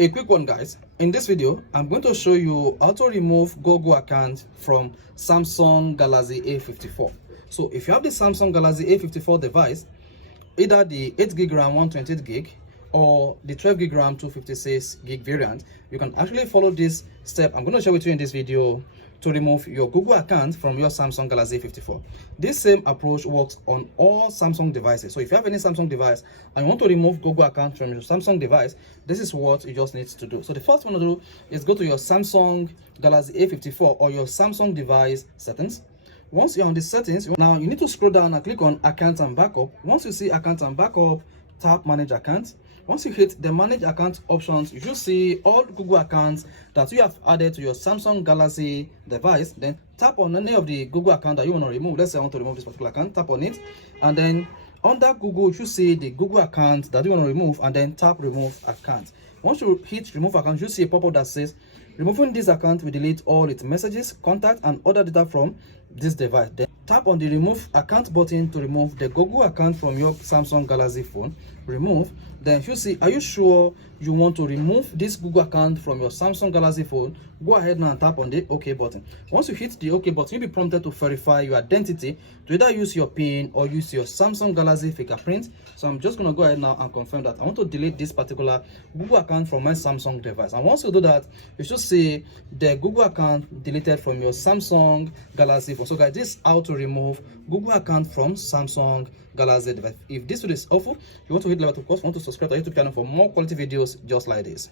A quick one, guys. In this video, I'm going to show you how to remove Google account from Samsung Galaxy A54. So if you have the Samsung Galaxy A54 device, either the 8GB RAM 128GB or the 12GB RAM 256GB variant, you can actually follow this step I'm going to share with you in this video to remove your Google account from your Samsung Galaxy A54. This same approach works on all Samsung devices. So if you have any Samsung device and you want to remove Google account from your Samsung device, this is what you just need to do. So the first one to do is go to your Samsung Galaxy A54 or your Samsung device settings. Once you're on the settings, now you need to scroll down and click on account and backup. Once you see account and backup, tap manage account. Once you hit the manage account options, you should see all Google accounts that you have added to your Samsung Galaxy device. Then tap on any of the Google account that you want to remove. Let's say I want to remove this particular account, tap on it, and then under Google you should see the Google account that you want to remove, and then tap remove account. Once you hit remove account, you see a pop-up that says removing this account will delete all its messages, contacts, and other data from this device. Then tap on the remove account button to remove the Google account from your Samsung Galaxy phone. Remove. Then you see, are you sure you want to remove this Google account from your Samsung Galaxy phone? Go ahead now and tap on the OK button. Once you hit the OK button, you'll be prompted to verify your identity to either use your PIN or use your Samsung Galaxy fingerprint. So I'm just going to go ahead now and confirm that I want to delete this particular Google account from my Samsung device. And once you do that, you should see the Google account deleted from your Samsung Galaxy phone. So guys, this is how to remove Google account from Samsung Galaxy device. If this video is helpful, you want to hit the like button, of course, want to subscribe to our YouTube channel for more quality videos just like this.